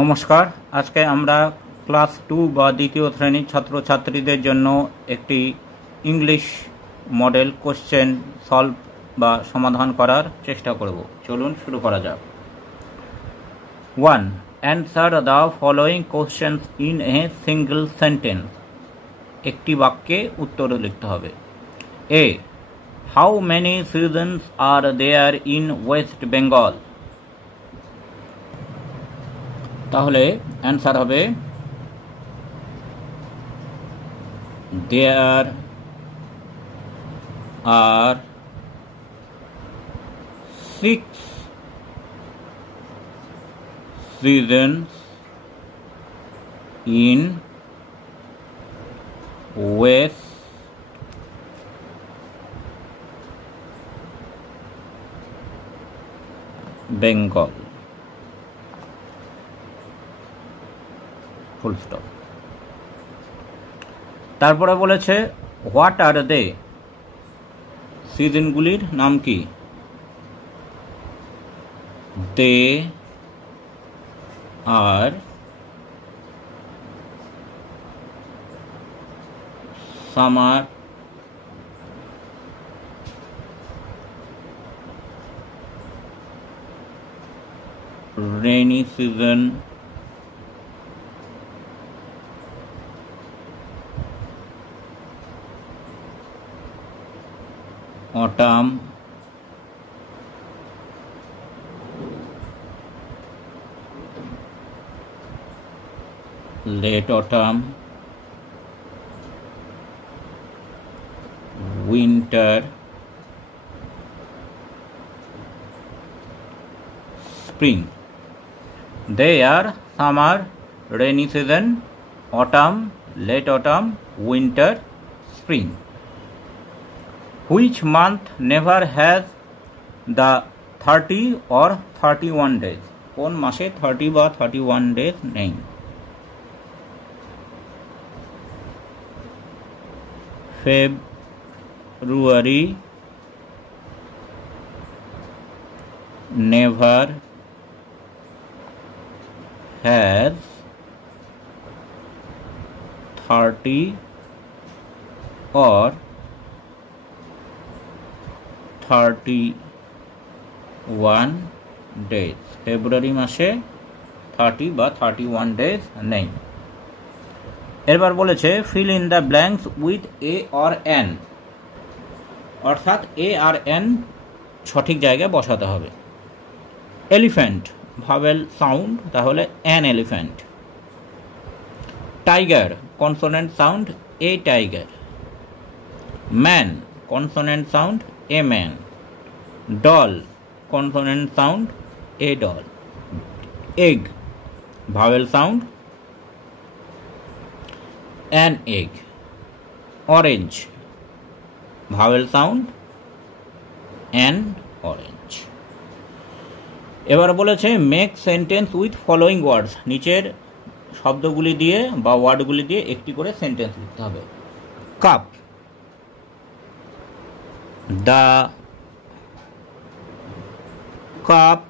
নমস্কার। আজকে আমরা ক্লাস 2 বা দ্বিতীয় শ্রেণীর ছাত্রছাত্রীদের জন্য একটি ইংলিশ মডেল কোশ্চেন সলভ বা সমাধান করার চেষ্টা করব। চলুন শুরু করা যাক। 1. Answer the following questions in a single sentence. একটি বাক্যে উত্তর লিখতে হবে। A. How many seasons are there in West Bengal? তাহলে অ্যান্সার হবে there are 6 seasons in West Bengal. Full stop. তারপরে বলেছে হোয়াট আর দে, সিজনগুলির নাম কি? They are summer, rainy season, autumn, late autumn, winter, spring. They are summer, rainy season, autumn, late autumn, winter, spring. Which month never has the 30 or 31 days? কোন মাসে 30 বা 31 days নেই? February never has 30 or 31 days. ফেব্রুয়ারি মাসে 30 বা 31 days নেই। এবার বলেছে fill in the blanks with a or an, অর্থাৎ a আর n সঠিক জায়গায় বসাতে হবে। এলিফ্যান্ট ভাওয়েল সাউন্ড, তাহলে an elephant. Tiger consonant sound, a tiger. Man consonant sound, a man. Doll consonant sound, a doll. Egg vowel sound, an egg. Orange vowel sound, an orange. এবার বলেছে make sentence with following words, নিচের শব্দগুলি দিয়ে বা ওয়ার্ডগুলি দিয়ে একটি করে সেন্টেন্স লিখতে হবে। Cup, the cup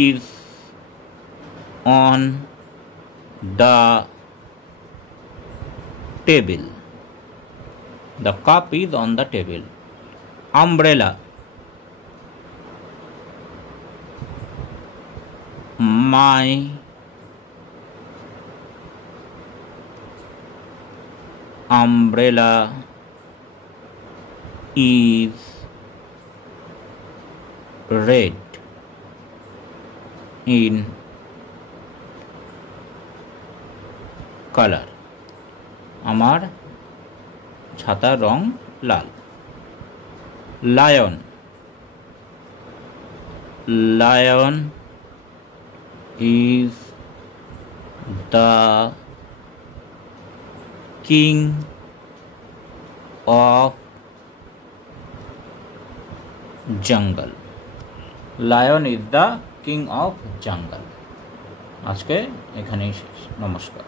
is on the table. The cup is on the table. Umbrella, my umbrella is red in color. আমার ছাতার রং লাল। Lion, lion is the king of jungle. Lion is the king of jungle. আজকে এখানেই শেষ। নমস্কার।